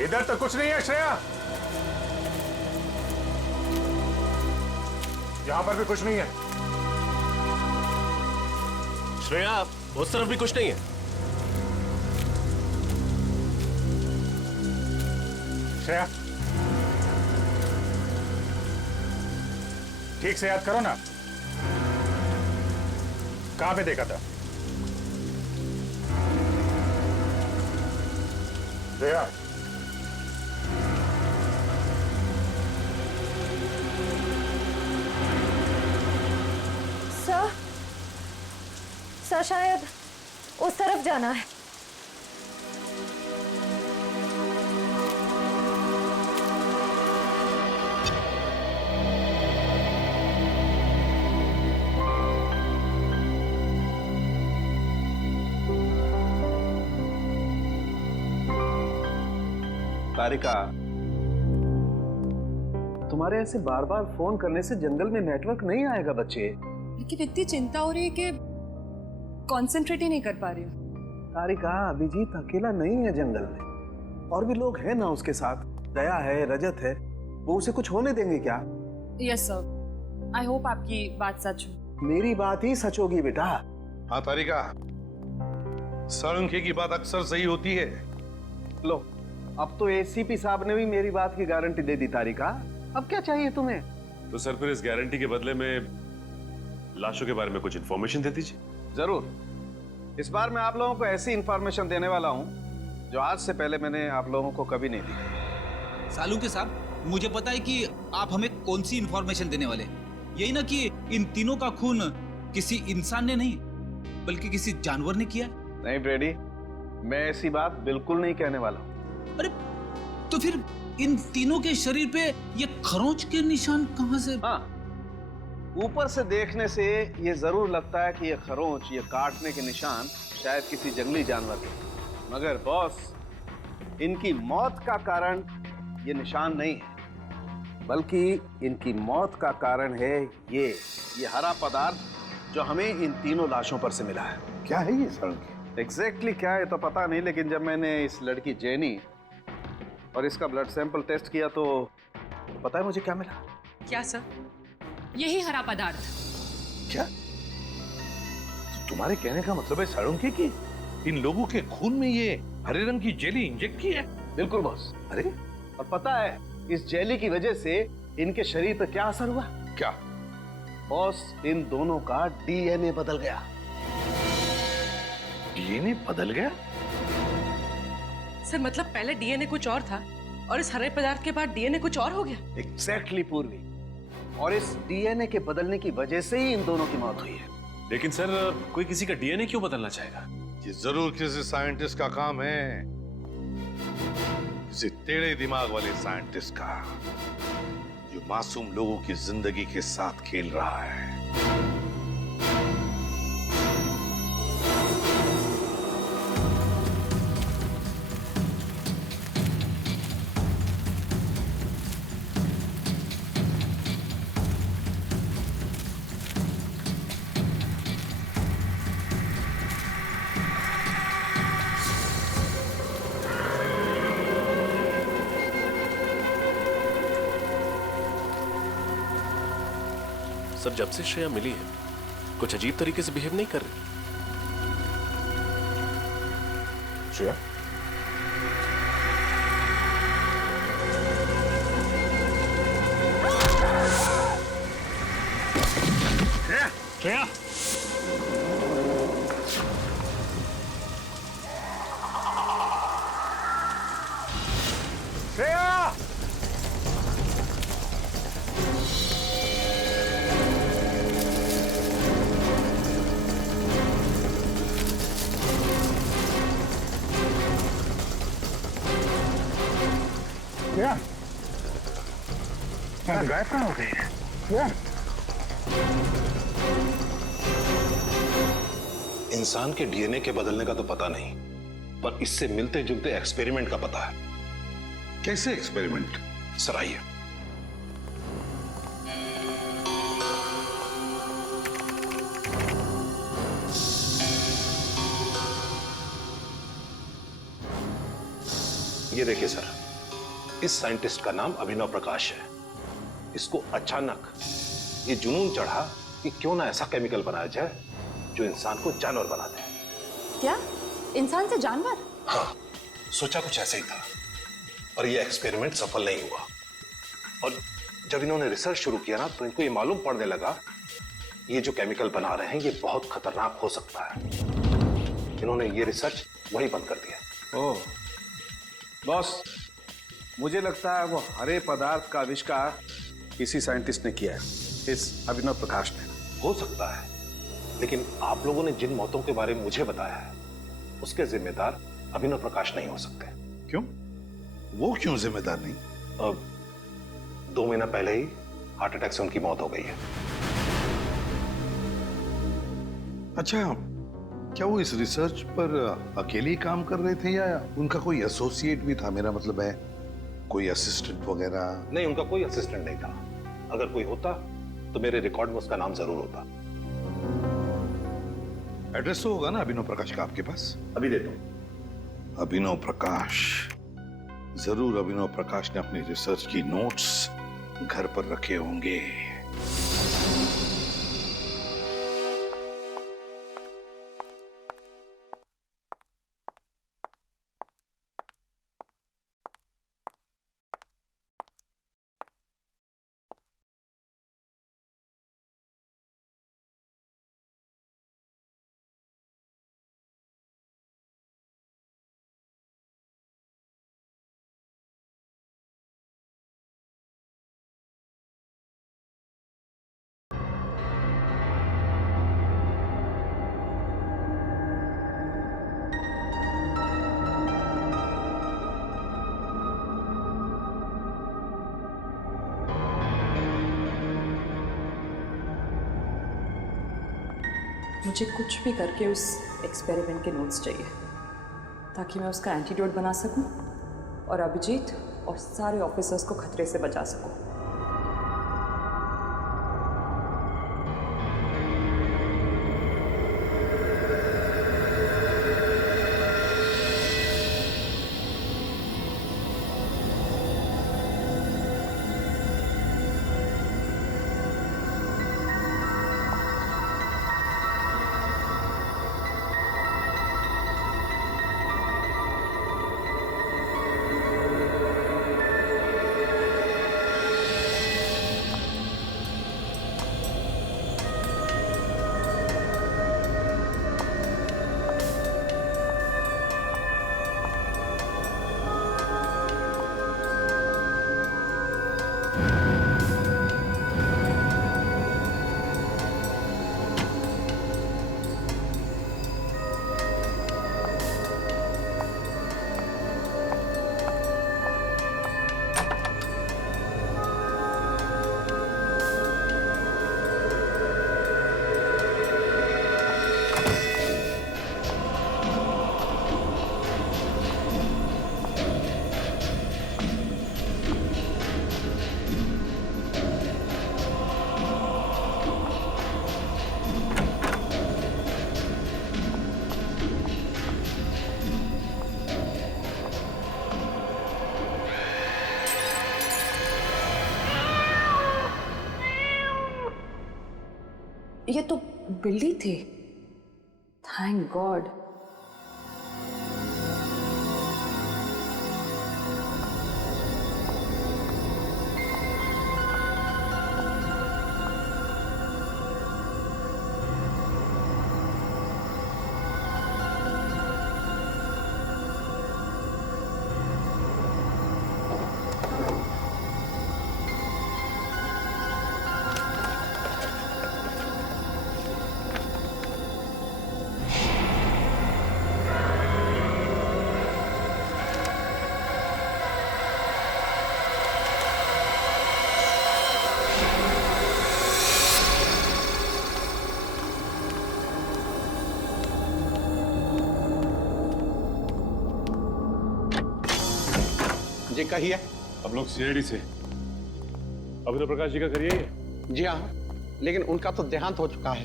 इधर तो कुछ नहीं है श्रेया, यहां पर भी कुछ नहीं है। श्रेया, उस तरफ भी कुछ नहीं है। श्रेया, ठीक से याद करो ना, कहां पे देखा था? श्रेया, सर शायद उस तरफ जाना है। तारिका, तुम्हारे ऐसे बार बार फोन करने से जंगल में नेटवर्क नहीं आएगा बच्चे। लेकिन इतनी चिंता हो रही है कि कंसंट्रेट ही नहीं कर पा रही हूँ। तारिका, अभिजीत अकेला नहीं है जंगल में, और भी लोग हैं ना उसके साथ। दया है, रजत है, वो उसे कुछ होने देंगे क्या? यस सर, आई होप आपकी बात सच हो। मेरी बात ही सच होगी बेटा। हाँ तारिका, साळुंखे की बात अक्सर सही होती है। लो, अब तो एसीपी साहब ने भी मेरी बात की गारंटी दे दी। तारिका, अब क्या चाहिए तुम्हें? तो सर फिर इस गारंटी के बदले में लाशों के बारे में कुछ इंफॉर्मेशन दे दीजिए। जरूर। इस बार मैं आप लोगों को ऐसी इंफॉर्मेशन देने वाला हूं जो आज से पहले मैंने आप लोगों को कभी नहीं दी। सालुंखे साहब, मुझे पता है कि आप हमें कौन सी इंफॉर्मेशन देने वाले। यही ना कि इन तीनों का खून किसी इंसान ने नहीं बल्कि किसी जानवर ने किया। नहीं ब्रेडी, मैं ऐसी बात बिल्कुल नहीं कहने वाला हूं। अरे तो फिर इन तीनों के शरीर पे ये खरोंच के निशान कहां से? हाँ, ऊपर से देखने से ये जरूर लगता है कि ये खरोंच, ये काटने के निशान शायद किसी जंगली जानवर के, मगर बॉस, इनकी मौत का कारण ये निशान नहीं है, बल्कि इनकी मौत का कारण है ये हरा पदार्थ जो हमें इन तीनों लाशों पर से मिला है। क्या है ये साळुंखे? एग्जैक्टली क्या है तो पता नहीं, लेकिन जब मैंने इस लड़की जेनी और इसका ब्लड सैंपल टेस्ट किया तो पता है मुझे क्या मिला? क्या सर? यही हरा पदार्थ। क्या तो तुम्हारे कहने का मतलब है साळुंखे की इन लोगों के खून में ये हरे रंग की जेली इंजेक्ट की है? बिल्कुल बॉस। अरे और पता है इस जेली की वजह से इनके शरीर पर क्या असर हुआ? क्या बॉस, इन दोनों का डीएनए बदल गया। डीएनए बदल गया? सर मतलब पहले डीएनए कुछ और था और इस हरे पदार्थ के बाद डीएनए कुछ और हो गया? एग्जैक्टली पूर्वी, और इस डीएनए के बदलने की वजह से ही इन दोनों की मौत हुई है। लेकिन सर, कोई किसी का डीएनए क्यों बदलना चाहेगा? ये जरूर किसी साइंटिस्ट का काम है, किसी टेढ़े दिमाग वाले साइंटिस्ट का, जो मासूम लोगों की जिंदगी के साथ खेल रहा है। सर, जब से श्रेया मिली है कुछ अजीब तरीके से बिहेव नहीं कर रही। श्रेया, श्रेया, श्रेया, श्रेया, गायब कहाँ हो गई है? श्रेया, इंसान के डीएनए के बदलने का तो पता नहीं, पर इससे मिलते जुलते एक्सपेरिमेंट का पता है। कैसे एक्सपेरिमेंट? सर आइए। ये देखिए सर, इस साइंटिस्ट का नाम अभिनव प्रकाश है। इसको अचानक ये जुनून चढ़ा कि क्यों ना ऐसा केमिकल बनाया जाए जो इंसान को जानवर बना दे। क्या इंसान से जानवर? हाँ, सोचा कुछ ऐसे ही था, और ये एक्सपेरिमेंट सफल नहीं हुआ। और जब इन्होंने रिसर्च शुरू किया ना, तो इनको ये मालूम पड़ने लगा ये जो केमिकल बना रहे हैं ये बहुत खतरनाक हो सकता है। इन्होंने ये रिसर्च वही बंद कर दिया। ओह बॉस, मुझे लगता है वो हरे पदार्थ का आविष्कार किसी साइंटिस्ट ने किया है, इस अभिनव प्रकाश ने। हो सकता है, लेकिन आप लोगों ने जिन मौतों के बारे में मुझे बताया है उसके जिम्मेदार अभिनव प्रकाश नहीं हो सकते। क्यों? वो क्यों जिम्मेदार नहीं? अब 2 महीना पहले ही हार्ट अटैक से उनकी मौत हो गई है। अच्छा, क्या वो इस रिसर्च पर अकेले ही काम कर रहे थे या उनका कोई एसोसिएट भी था? मेरा मतलब है कोई असिस्टेंट वगैरह? नहीं, उनका कोई असिस्टेंट नहीं था। अगर कोई होता तो मेरे रिकॉर्ड में उसका नाम जरूर होता। एड्रेस तो होगा ना अभिनव प्रकाश का आपके पास? अभी देता हूं। अभिनव प्रकाश, जरूर अभिनव प्रकाश ने अपनी रिसर्च की नोट्स घर पर रखे होंगे। मुझे कुछ भी करके उस एक्सपेरिमेंट के नोट्स चाहिए ताकि मैं उसका एंटीडोट बना सकूं और अभिजीत और सारे ऑफिसर्स को खतरे से बचा सकूं। ये तो बिल्ली थी। Thank God. जी कहिए। हम लोग सीआईडी से अभिनव प्रकाश जी का करिए ये? जी हाँ, लेकिन उनका तो देहांत हो चुका है।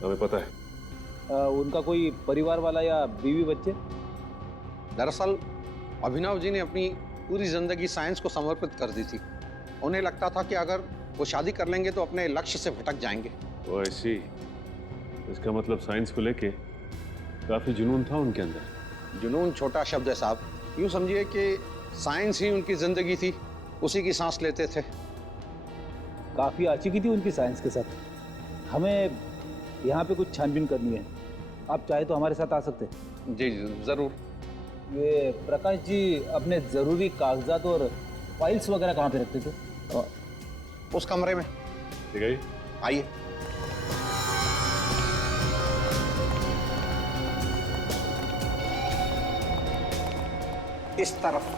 हमें पता है। उनका कोई परिवार वाला या बीवी बच्चे? दरअसल अभिनव जी ने अपनी पूरी जिंदगी साइंस को समर्पित कर दी थी। उन्हें लगता था कि अगर वो शादी कर लेंगे तो अपने लक्ष्य से भटक जाएंगे। वो ऐसी, इसका मतलब साइंस को लेके काफी जुनून था उनके अंदर। जुनून छोटा शब्द है साहब, यूं समझिए कि साइंस ही उनकी जिंदगी थी, उसी की सांस लेते थे। काफ़ी आशिकी थी उनकी साइंस के साथ। हमें यहाँ पे कुछ छानबीन करनी है, आप चाहे तो हमारे साथ आ सकते हैं। जी जरूर। ये प्रकाश जी अपने ज़रूरी कागजात और फाइल्स वगैरह कहाँ पे रखते थे? उस कमरे में। ठीक है, आइए। इस तरफ।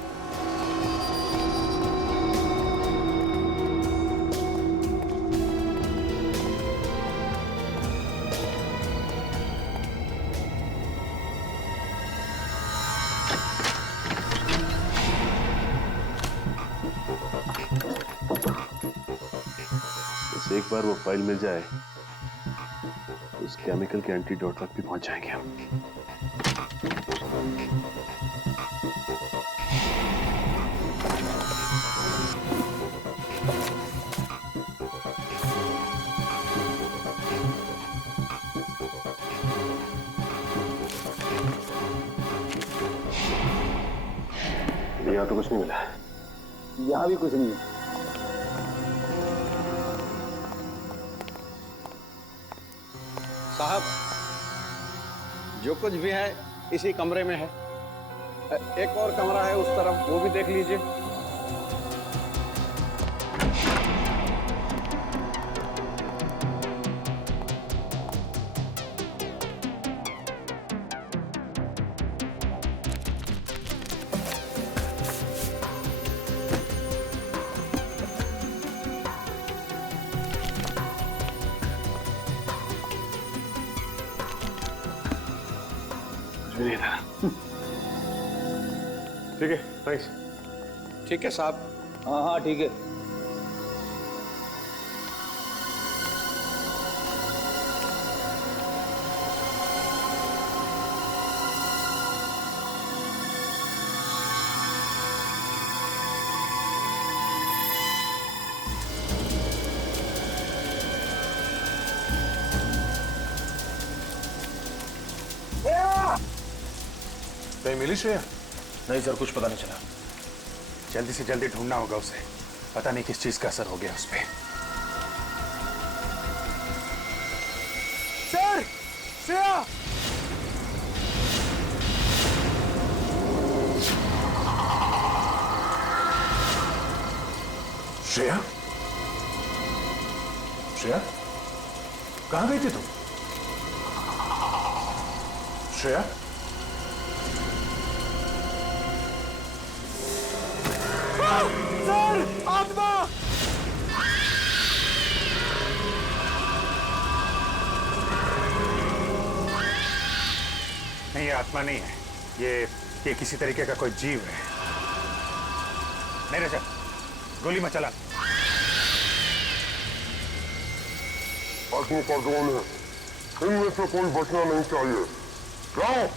बस एक बार वो फाइल मिल जाए तो उस केमिकल के एंटीडोट तक भी पहुंच जाएंगे हम। यहाँ तो कुछ नहीं मिला। यहाँ भी कुछ नहीं है। साहब, जो कुछ भी है इसी कमरे में है। एक और कमरा है उस तरफ, वो भी देख लीजिए। ठीक है, थैंक्स। ठीक है साहब। हाँ हाँ ठीक है। नहीं मिली श्रेया? नहीं सर, कुछ पता नहीं चला। जल्दी से जल्दी ढूंढना होगा उसे। पता नहीं किस चीज का असर हो गया उस पे। सर, श्रेया! श्रेया? श्रेया? कहां गई थी तुम? श्रेया? सर, आत्मा! नहीं, ये आत्मा नहीं है। ये किसी तरीके का कोई जीव है। नहीं रजत, गोली मत चला। आत्मा कौन है? इनमें से कोई बचना नहीं चाहिए। जाओ।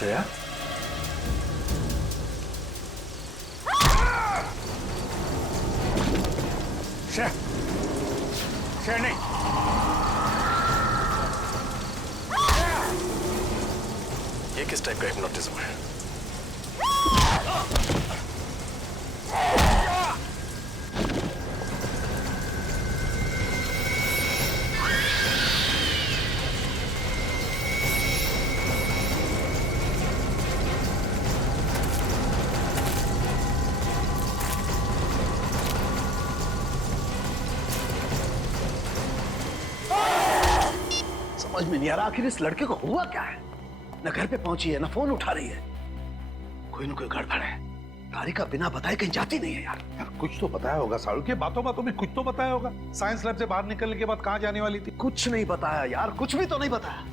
श्रेया? श्रेया! श्रेया नहीं! ये किस टाइप का हिप्नोटिज्म है? समझ में नहीं आ रहा आखिर इस लड़के को हुआ क्या है। न घर पे पहुंची है, न फोन उठा रही है। कोई न कोई गड़बड़ है। तारिका बिना बताए कहीं जाती नहीं है यार। यार कुछ तो बताया होगा साड़ू के, बातों बातों में कुछ तो बताया होगा। साइंस लैब से बाहर निकलने के बाद कहाँ जाने वाली थी? कुछ नहीं बताया यार, कुछ भी तो नहीं बताया।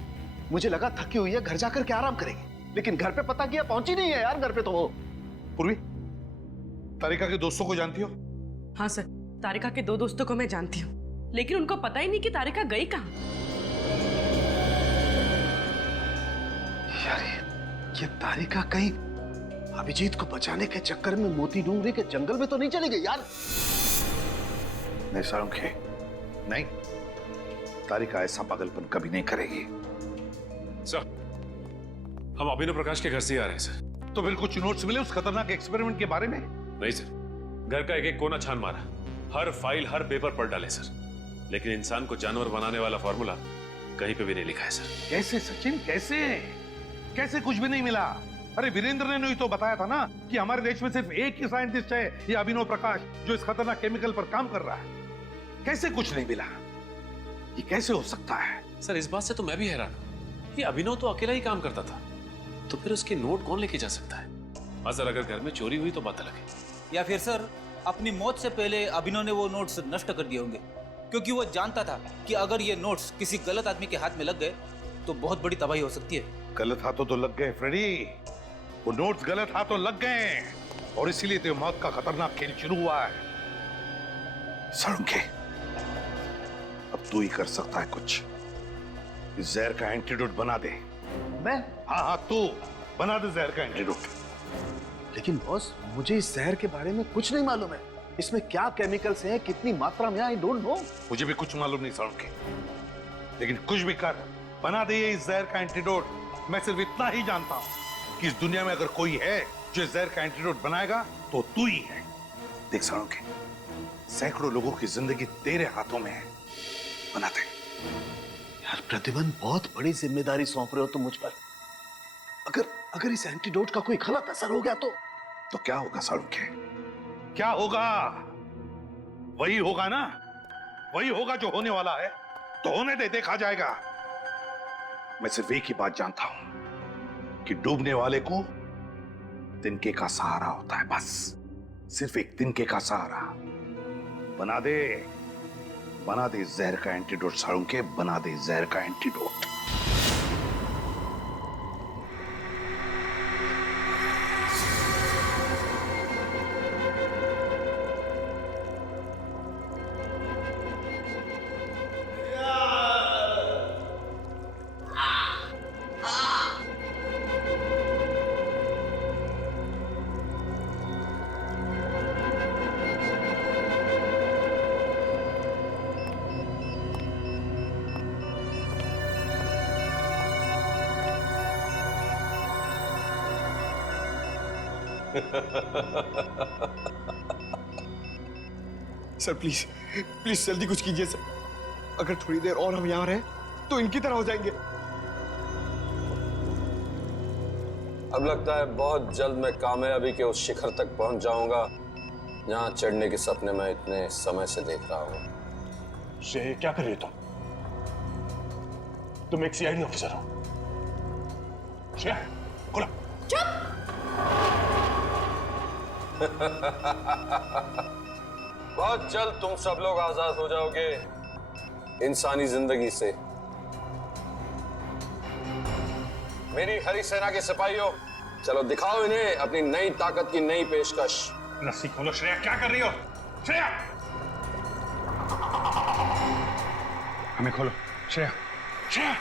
मुझे लगा थकी हुई है, घर जाकर के आराम करेगी, लेकिन घर पे पता किया पहुंची नहीं है यार घर पे तो वो। पूर्वी, तारिका के दोस्तों को जानती हो? हाँ सर, तारिका के 2 दोस्तों को मैं जानती हूँ, लेकिन उनको पता ही नहीं कि तारिका गई कहाँ। यार ये तारिका कहीं अभिजीत को बचाने के चक्कर में मोती डूंगरी के जंगल में तो नहीं चली गई यार? नहीं साळुंखे, नहीं, तारिका ऐसा पागलपन कभी नहीं करेगी। सर, हम अभिनव प्रकाश के घर से ही आ रहे हैं सर। तो फिर कुछ नोट्स मिले उस खतरनाक एक्सपेरिमेंट के बारे में? नहीं सर, घर का एक एक कोना छान मारा, हर फाइल हर पेपर पढ़ डाले सर, लेकिन इंसान को जानवर बनाने वाला फॉर्मूला कहीं पे भी नहीं लिखा है सर। कैसे सचिन, कैसे कैसे कुछ भी नहीं मिला? अरे वीरेंद्र ने ही तो बताया था ना कि हमारे देश में सिर्फ एक ही साइंटिस्ट है, ये अभिनव प्रकाश, जो इस खतरनाक केमिकल पर काम कर रहा है। कैसे कुछ नहीं मिला? ये कैसे हो सकता है? सर इस बात से तो मैं भी हैरान हूं कि अभिनव तो अकेला ही काम करता था, तो फिर उसके नोट कौन लेके जा सकता है? हाँ सर, अगर घर में चोरी हुई तो बात अलग है। या फिर सर अपनी मौत से पहले अभिनव ने वो नोट्स नष्ट कर दिए होंगे, क्योंकि वो जानता था कि अगर ये नोट्स किसी गलत आदमी के हाथ में लग गए तो बहुत बड़ी तबाही हो सकती है। गलत हाथों तो लग गए फ्रेडी, वो नोट्स गलत हाथों लग गए और इसीलिए तो मौत का खतरनाक खेल शुरू हुआ है। साळुंखे, अब तू ही कर सकता है कुछ। इस जहर का एंटीडोट बना दे। मैं? हाँ, तू बना दे जहर का एंटीडोट। लेकिन बॉस, मुझे इस जहर के बारे में कुछ नहीं मालूम है। इसमें क्या केमिकल्स हैं, कितनी मात्रा में, आई डोंट नो। मुझे भी कुछ मालूम नहीं साळुंखे, लेकिन कुछ भी कर, बना दे ये इस जहर का एंटीडोट। मैं सिर्फ इतना ही जानता हूं कि इस दुनिया में अगर कोई है जो इस जहर का एंटीडोट बनाएगा तो तू ही है। देख साळुंखे, सैकड़ों लोगों की जिंदगी तेरे हाथों में है, बना दे। यार प्रतिबंध, बहुत बड़ी जिम्मेदारी सौंप रहे हो तुम मुझ पर। अगर इस एंटीडोट का कोई गलत असर हो गया तो क्या होगा साळुंखे? क्या होगा? वही होगा ना, वही होगा जो होने वाला है। तो होने दे, देखा जाएगा। मैं सिर्फ एक ही बात जानता हूं कि डूबने वाले को तिनके का सहारा होता है, बस सिर्फ एक तिनके का सहारा। बना दे जहर का एंटीडोट साळुंखे, बना दे जहर का एंटीडोट। सर प्लीज प्लीज जल्दी कुछ कीजिए सर। अगर थोड़ी देर और हम यहाँ रहे तो इनकी तरह हो जाएंगे। अब लगता है बहुत जल्द मैं कामयाबी के उस शिखर तक पहुंच जाऊंगा जहां चढ़ने के सपने मैं इतने समय से देख रहा हूं। श्रेय, क्या कर रही हो तुम एक सीआईडी ऑफिसर हो। श्रेया, खोला। बहुत जल्द तुम सब लोग आजाद हो जाओगे इंसानी जिंदगी से। मेरी हरी सेना के सिपाहियों, चलो दिखाओ इन्हें अपनी नई ताकत की नई पेशकश। रस्सी खोलो। श्रेया, क्या कर रही हो? श्रेया, हमें खोलो। श्रेया, श्रेया।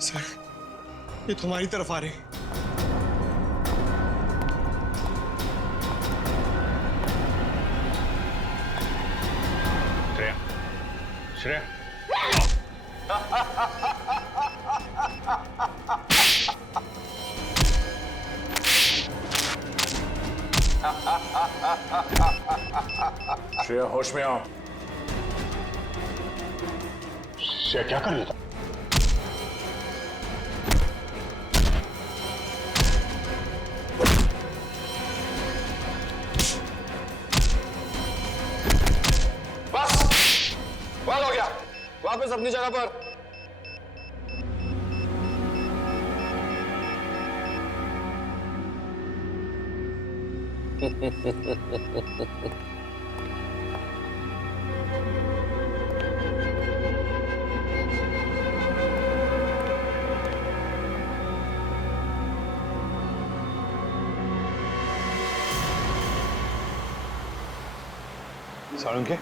सर, ये तुम्हारी तरफ आ रहे हैं। श्रेया, श्रेया। श्रेया होश में आओ। श्रेया क्या कर रही था? बस बंद हो गया, वापस अपनी जगह पर। साळुंखे,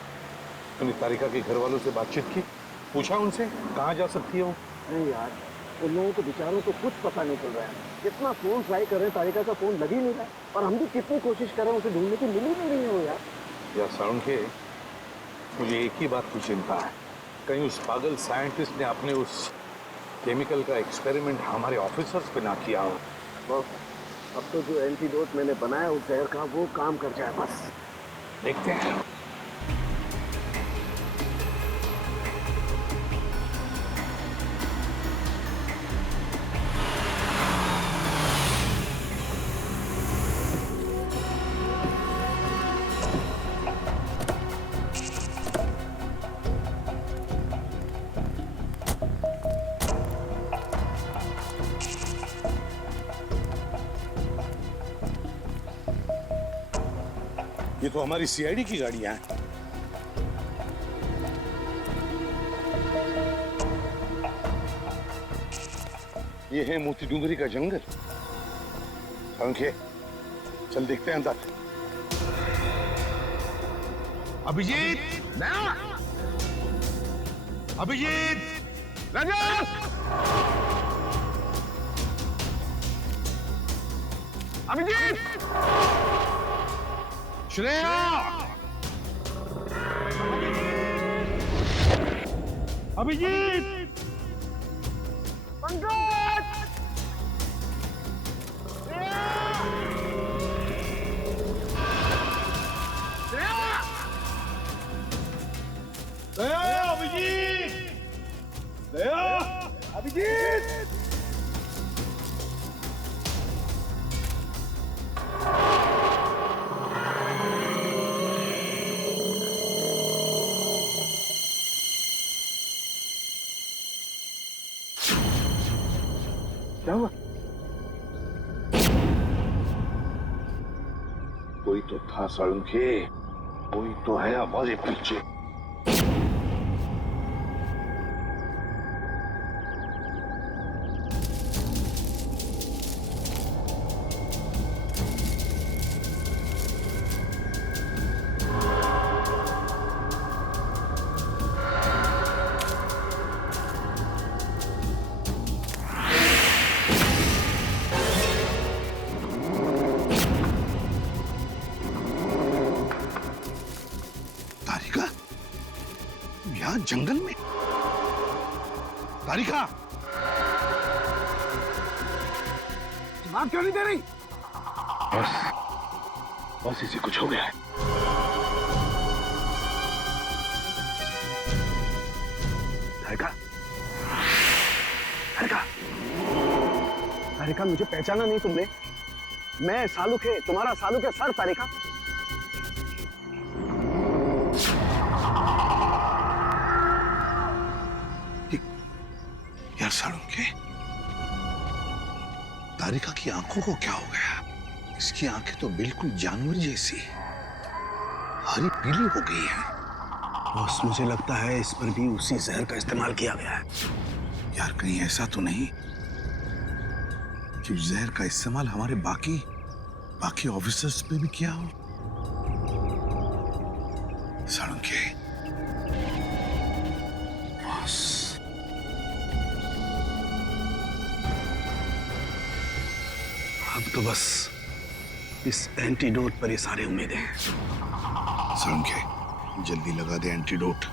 तूने तारिका के घर वालों से बातचीत की? पूछा उनसे कहाँ जा सकती है वो? नहीं यार, उन लोगों को बेचारों को कुछ पता नहीं चल रहा है। कितना फोन ट्राई कर रहे हैं, तारिका का फोन लग ही नहीं रहा है। और हम भी कितनी कोशिश कर रहे हैं उसे ढूंढने की, मिल ही नहीं रही है वो यार। यार साळुंखे, मुझे एक ही बात की चिंता है, कहीं उस पागल साइंटिस्ट ने अपने उस केमिकल का एक्सपेरिमेंट हमारे ऑफिसर्स पे ना किया हो। बस अब तो जो एंटीडोट मैंने बनाया उस जहर का, वो काम कर जाए बस। देखते हैं। ये तो हमारी सीआईडी की गाड़ियां हैं। ये है मोती डूंगरी का जंगल। साळुंखे, चल देखते हैं अंदर। अभिजीत, अभिजीत, रजत, अभिजीत, श्रेया, अभिजीत, पंकज, दया, अभिजीत, दया, अभिजीत। क्या हुआ? कोई तो था साळुंखे, कोई तो है हमारे पीछे। जंगल में तारिका जवाब क्यों नहीं दे रही? बस इसे कुछ हो गया है। तारिका, तारिका, तारिका, मुझे पहचाना नहीं तुमने? मैं सालुक है, तुम्हारा सालुक है सर। तारिका, यार साळुंखे, तारिका की आंखों को क्या हो गया? इसकी आंखें तो बिल्कुल जानवर जैसी हरी पीली हो गई है। बस मुझे लगता है इस पर भी उसी जहर का इस्तेमाल किया गया है। यार कहीं ऐसा तो नहीं कि जहर का इस्तेमाल हमारे बाकी ऑफिसर्स पे भी किया हो? साळुंखे, अब तो बस इस एंटीडोट पर ये सारे उम्मीदें हैं। साळुंखे, जल्दी लगा दे एंटीडोट।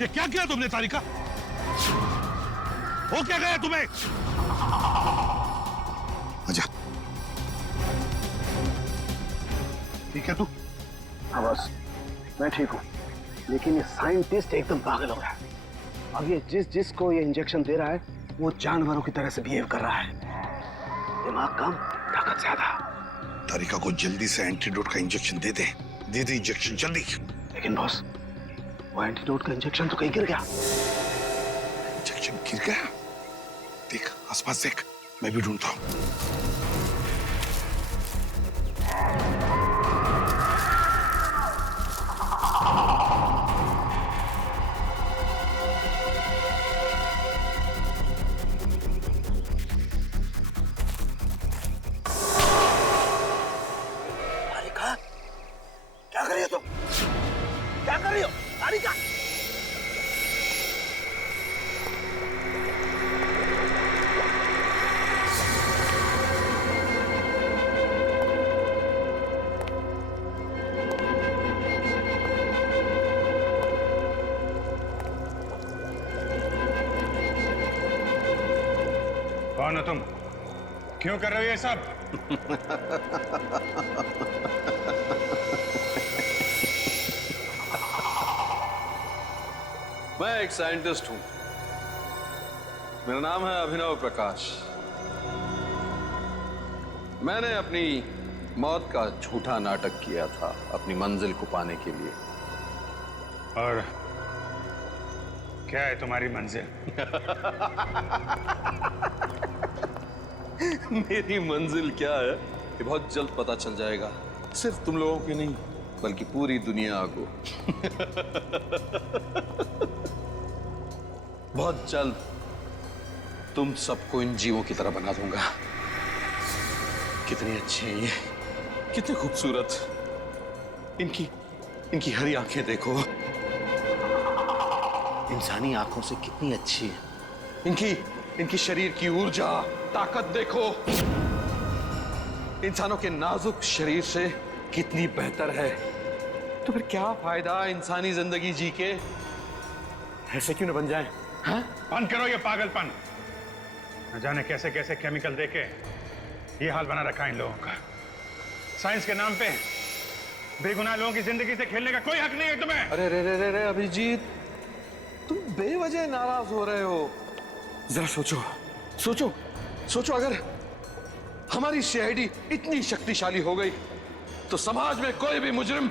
ये क्या किया तुमने तारिका? हो क्या गया तुम्हें? आजा। ठीक है तू? हाँ बस, मैं ठीक हूँ, लेकिन ये साइंटिस्ट एकदम पागल हो गया। अब ये जिसको ये इंजेक्शन दे रहा है वो जानवरों की तरह से बिहेव कर रहा है। दिमाग कम, ताकत ज्यादा। तारिका को जल्दी से एंटीडोट का इंजेक्शन दे दे। दे दे इंजेक्शन जल्दी। लेकिन बॉस, वो एंटीडोट का इंजेक्शन तो कहीं गिर गया। इंजेक्शन गिर गया? देख आसपास देख, मैं भी ढूंढता हूँ। क्या कर रही हो तुम? क्या कर रही हो तारिका? कौन हो तुम? क्यों कर रहे हो ये सब? मैं एक साइंटिस्ट हूं। मेरा नाम है अभिनव प्रकाश। मैंने अपनी मौत का झूठा नाटक किया था अपनी मंजिल को पाने के लिए। और क्या है तुम्हारी मंजिल? मेरी मंजिल क्या है ये बहुत जल्द पता चल जाएगा। सिर्फ तुम लोगों की नहीं बल्कि पूरी दुनिया को। बहुत जल्द तुम सबको इन जीवों की तरह बना दूंगा। कितने अच्छे हैं ये, कितने खूबसूरत। इनकी हरी आंखें देखो, इंसानी आंखों से कितनी अच्छी है। इनकी शरीर की ऊर्जा, ताकत देखो, इंसानों के नाजुक शरीर से कितनी बेहतर है। तो फिर क्या फायदा इंसानी जिंदगी जी के? ऐसे क्यों न बन जाए? हाँ? बंद करो ये पागलपन। न जाने कैसे कैसे केमिकल देके ये हाल बना रखा है इन लोगों का। साइंस के नाम पे बेगुनाह लोगों की जिंदगी से खेलने का कोई हक नहीं है तुम्हें। अरे रे रे रे रे अभिजीत, तुम बेवजह नाराज हो रहे हो। जरा सोचो सोचो सोचो, अगर हमारी सीआईडी इतनी शक्तिशाली हो गई तो समाज में कोई भी मुजरिम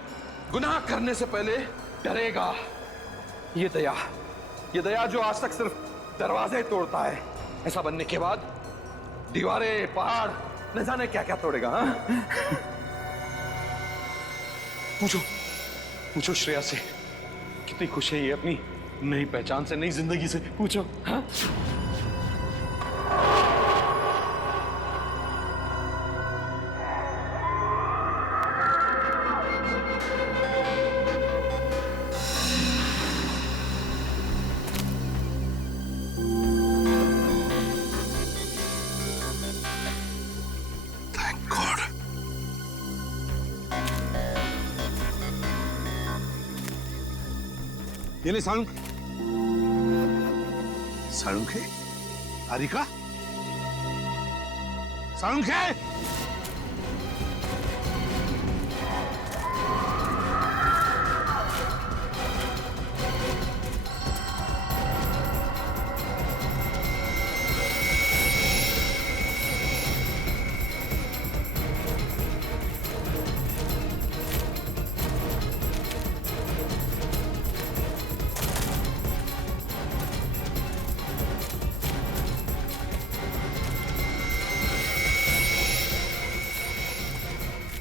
गुनाह करने से पहले डरेगा। ये दया जो आज तक सिर्फ दरवाजे तोड़ता है, ऐसा बनने के बाद दीवारें, पहाड़, न जाने क्या क्या तोड़ेगा। हाँ? पूछो श्रेया से कितनी खुश है ये अपनी नई पहचान से, नई जिंदगी से। पूछो। हाँ? ये ले सालुंखे। सालुंखे? तारिका? सालुंखे?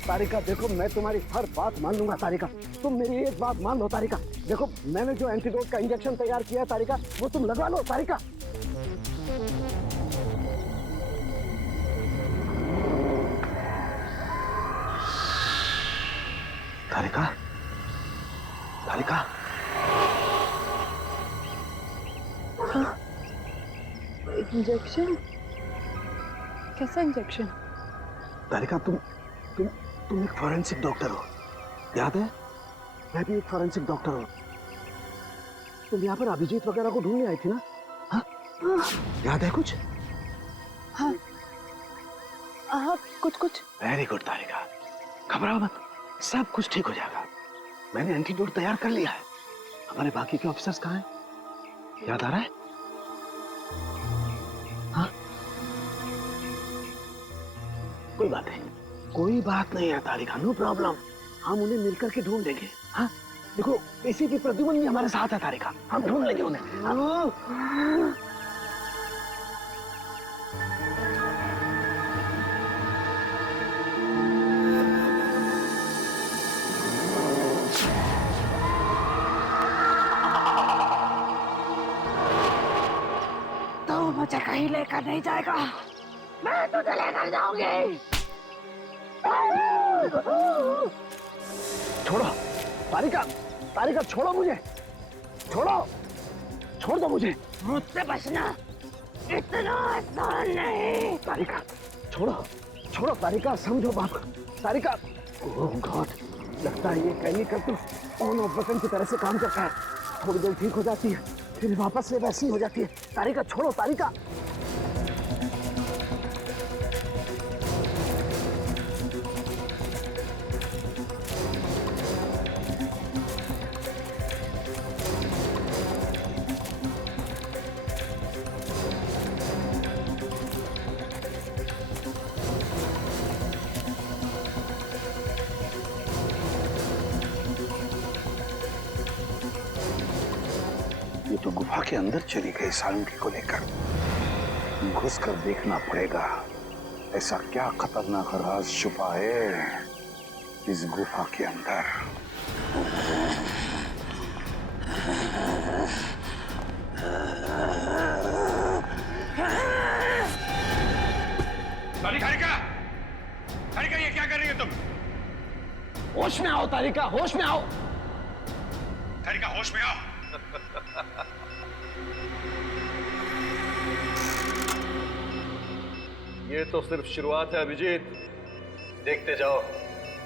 तारिका देखो, मैं तुम्हारी हर बात मान लूंगा तारिका। तुम मेरी एक बात मान लो तारिका। देखो, मैंने जो एंटीडोट का इंजेक्शन तैयार किया है तारिका, वो तुम लगवा लो तारिका। तारिका, तारिका। हाँ, इंजेक्शन? कैसा इंजेक्शन? तारिका, तुम एक फॉरेंसिक डॉक्टर हो, याद है? मैं भी एक फॉरेंसिक डॉक्टर हूँ। तुम यहाँ पर अभिजीत वगैरह को ढूंढने आई थी ना? याद है कुछ? हाँ हाँ, कुछ कुछ। वेरी गुड तारिका, घबराओ मत, सब कुछ ठीक हो जाएगा। मैंने एंटीडोट तैयार कर लिया है। हमारे बाकी के ऑफिसर्स कहाँ हैं? याद आ रहा है? हाँ, कोई बात नहीं, कोई बात नहीं है तारिका, नो प्रॉब्लम। हम उन्हें मिलकर के ढूंढ लेंगे। हाँ देखो, इसी की प्रद्युमन भी हमारे साथ है तारिका, हम ढूंढ लेंगे उन्हें। तो मुझे कहीं लेकर नहीं जाएगा, मैं तुझे लेकर जाऊंगी। छोड़ो तारिका, तारिका छोड़ो मुझे, छोड़ो, छोड़ दो मुझे। मुझसे बचना इतना आसान नहीं। तारिका छोड़ो, छोड़ो तारिका, समझो बाप। तारिका, ओह गॉड, लगता है ये केमिकल तो ऑन ऑफ बटन की तरह से काम करता है। थोड़ी देर ठीक हो जाती है, फिर वापस से वैसी हो जाती है। तारिका छोड़ो, तारिका। ये तो गुफा के अंदर चली गई सालुंकी को लेकर। घुस कर देखना पड़ेगा, ऐसा क्या खतरनाक राज छुपा है इस गुफा के अंदर। तारिका, तारिका ये क्या कर रही हो तुम? होश में आओ तारिका, होश में आओ। तारिका होश में आओ। ये तो सिर्फ शुरुआत है अभिजीत, देखते जाओ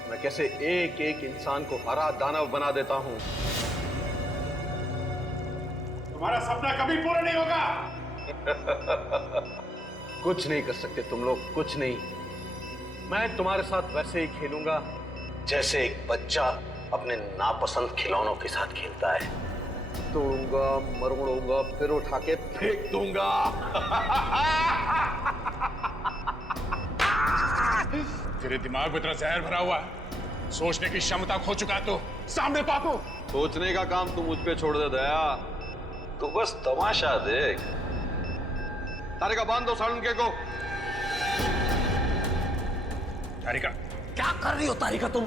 मैं कैसे एक एक इंसान को हरा दानव बना देता हूं। तुम्हारा सपना कभी पूरा नहीं होगा। कुछ नहीं कर सकते तुम लोग, कुछ नहीं। मैं तुम्हारे साथ वैसे ही खेलूंगा जैसे एक बच्चा अपने नापसंद खिलौनों के साथ खेलता है। तोड़ूंगा, मरोड़ूंगा, फिर उठा के फेंक दूंगा। तेरे दिमाग में इतना जहर भरा हुआ है, सोचने की क्षमता खो चुका है तो सामने पापो। सोचने का काम तू मुझ पे छोड़ दे दया, तू बस तमाशा देख। तारिका बांध दो सालुंके को। तारिका क्या कर रही हो तारिका तुम?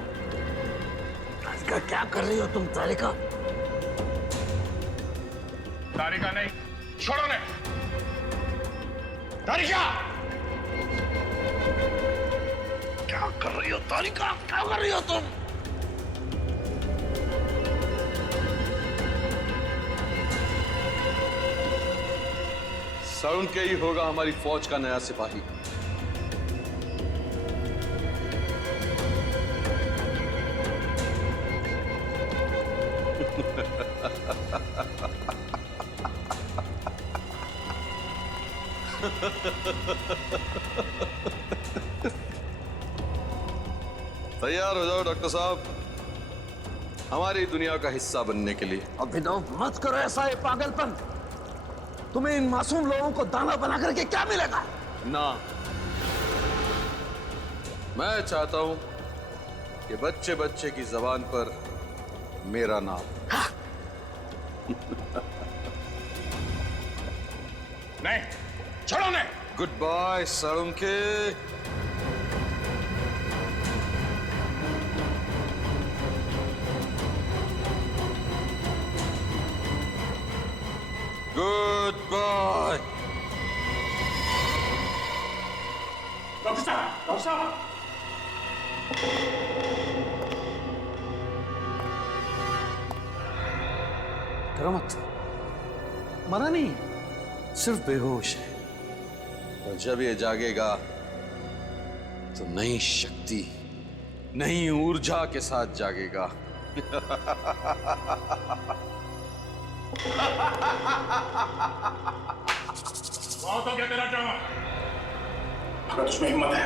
तारिका क्या कर रही हो तुम तारिका? तारिका नहीं, छोड़ो ने। तारिका क्या कर रही हो तारिका, क्या कर रही हो तुम? सालुंके ही होगा हमारी फौज का नया सिपाही। तैयार हो जाओ डॉक्टर साहब, हमारी दुनिया का हिस्सा बनने के लिए। अभिनव मत करो ऐसा, ये पागलपन। तुम्हें इन मासूम लोगों को दाना बना करके क्या मिलेगा? ना, मैं चाहता हूं कि बच्चे बच्चे की जबान पर मेरा नाम। नहीं, छोड़ो ने। Good bye Salunke. Good bye. Doctor साहब, डॉक्टर साहब। डरो मत, मरा नहीं, सिर्फ बेहोश है। और जब ये जागेगा तो नई शक्ति, नई ऊर्जा के साथ जागेगा। बहुत हो गया तेरा ड्रामा। अगर तुझमें हिम्मत है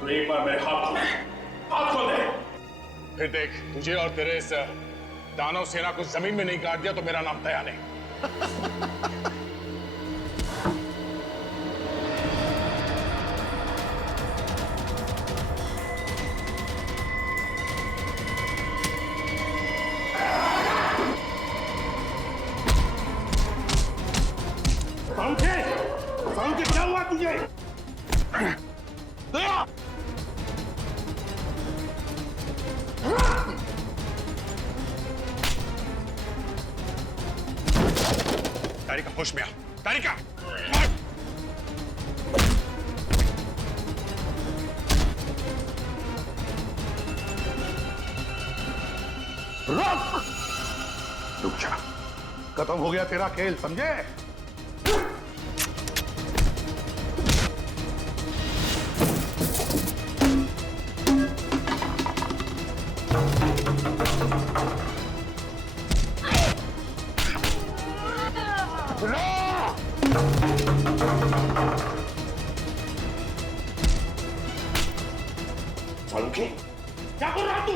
तो एक बार मेरे हाथ खोल दे, हाथ खोल दे। फिर देख, तुझे और तेरे इस दानव सेना को जमीन में नहीं गाड़ दिया तो मेरा नाम दया नहीं। समझे क्या हुआ तुझे? तारिका होश में आ, तारिका। रुक जा, खत्म हो गया तेरा खेल, समझे? सालुके, क्या कर रहा तू?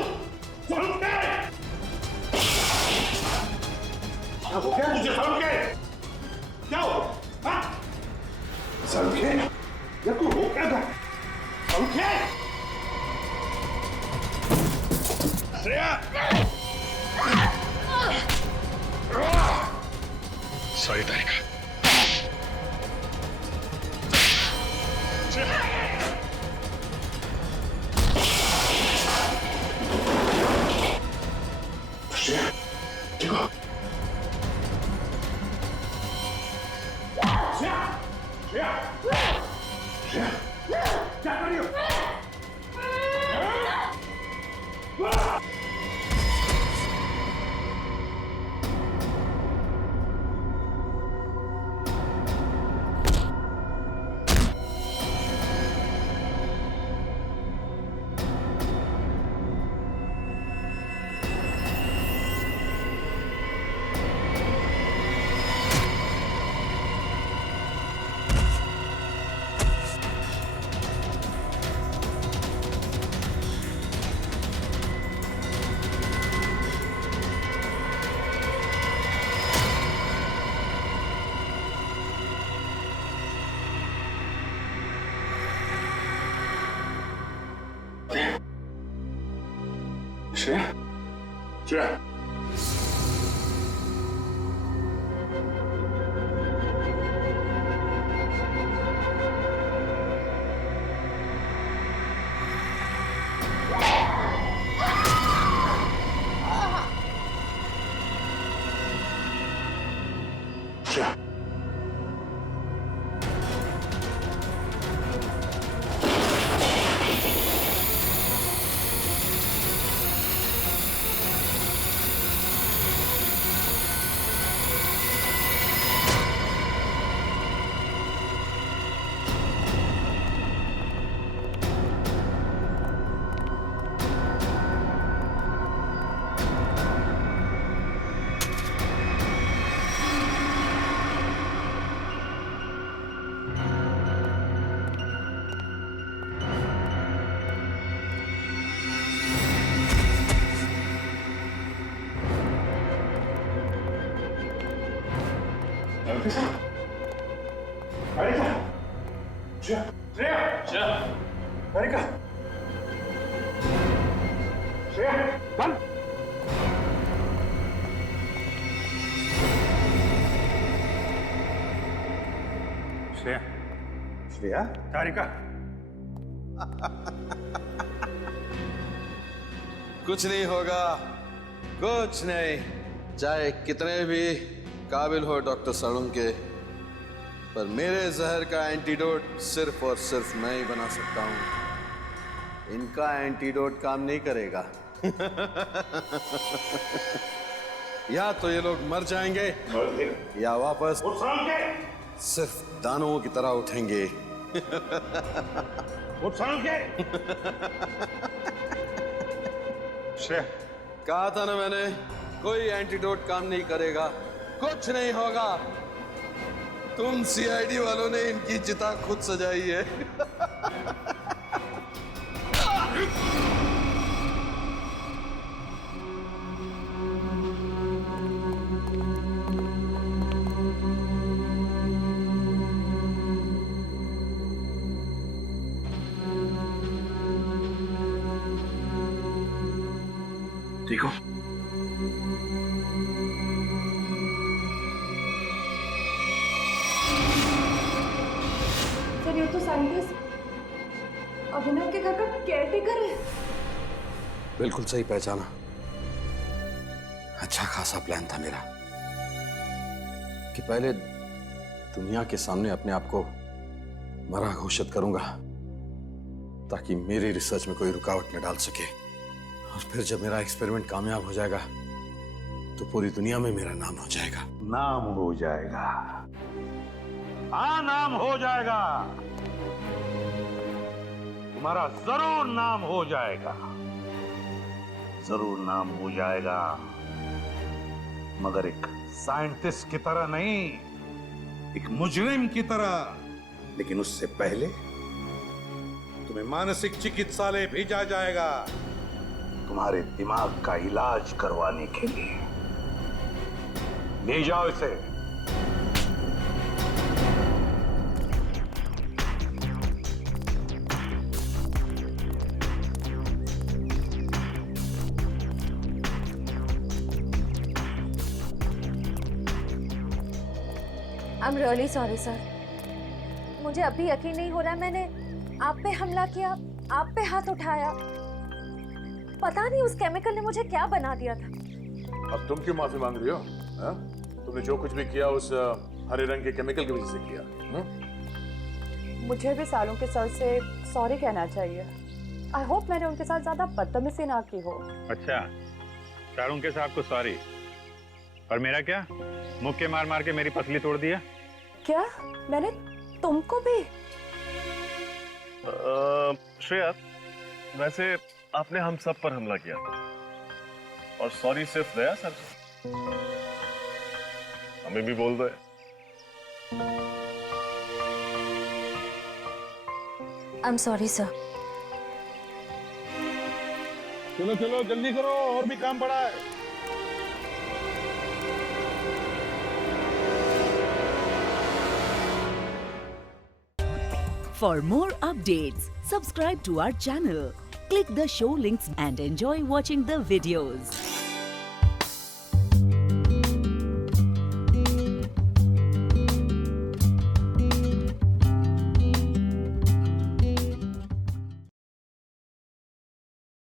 सालुके! क्या हो गया तुझे सालुके? क्या हो? हाँ? सालुके, ये तू हो क्या गया? सालुके! श्रेया! सॉरी तारिका। श्रेया, श्रेया, श्रेया, श्रेया, तारिका, कुछ नहीं होगा, कुछ नहीं। चाहे कितने भी काबिल हो डॉक्टर सालुंके, पर मेरे जहर का एंटीडोट सिर्फ और सिर्फ मैं ही बना सकता हूं। इनका एंटीडोट काम नहीं करेगा। या तो ये लोग मर जाएंगे या वापस सिर्फ दानवों की तरह उठेंगे। कहा था ना मैंने, कोई एंटीडोट काम नहीं करेगा, कुछ नहीं होगा। तुम सीआईडी वालों ने इनकी चिता खुद सजाई है। ठीक हो? सर ये तो साइंटिस्ट अभिनव के घर का केयरटेकर है। बिल्कुल सही पहचाना। अच्छा खासा प्लान था मेरा कि पहले दुनिया के सामने अपने आप को मरा घोषित करूंगा ताकि मेरी रिसर्च में कोई रुकावट न डाल सके, और फिर जब मेरा एक्सपेरिमेंट कामयाब हो जाएगा तो पूरी दुनिया में मेरा नाम हो जाएगा। नाम हो जाएगा, हाँ नाम हो जाएगा, तुम्हारा जरूर नाम हो जाएगा, जरूर नाम हो जाएगा, मगर एक साइंटिस्ट की तरह नहीं, एक मुजरिम की तरह। लेकिन उससे पहले तुम्हें मानसिक चिकित्सालय भेजा जाएगा तुम्हारे दिमाग का इलाज करवाने के लिए। ले जाओ इसे। I'm really sorry sir। मुझे अभी यकीन नहीं हो रहा है मैंने आप पे हमला किया, आप पे हाथ उठाया। पता नहीं उस केमिकल ने मुझे क्या बना दिया था। अब तुम क्यों माफी मांग रही हो? हा? तुमने जो कुछ भी किया उस हरे रंग के केमिकल की वजह से किया। मुझे भी सालों के सर से सॉरी कहना चाहिए। आई होप मैंने उनके साथ ज्यादा बदतमीजी ना की हो। अच्छा, शाहरुख के साहब को सॉरी, और मेरा क्या? मुक्के मार मार के मेरी पसली तोड़ दिया। क्या मैंने तुमको भी? श्रेया, वैसे आपने हम सब पर हमला किया और सॉरी सिर्फ दया सर हमें भी बोल दो। I am sorry sir. चलो चलो जल्दी करो, और भी काम पड़ा है। For more updates, subscribe to our channel, click the show links and enjoy watching the videos.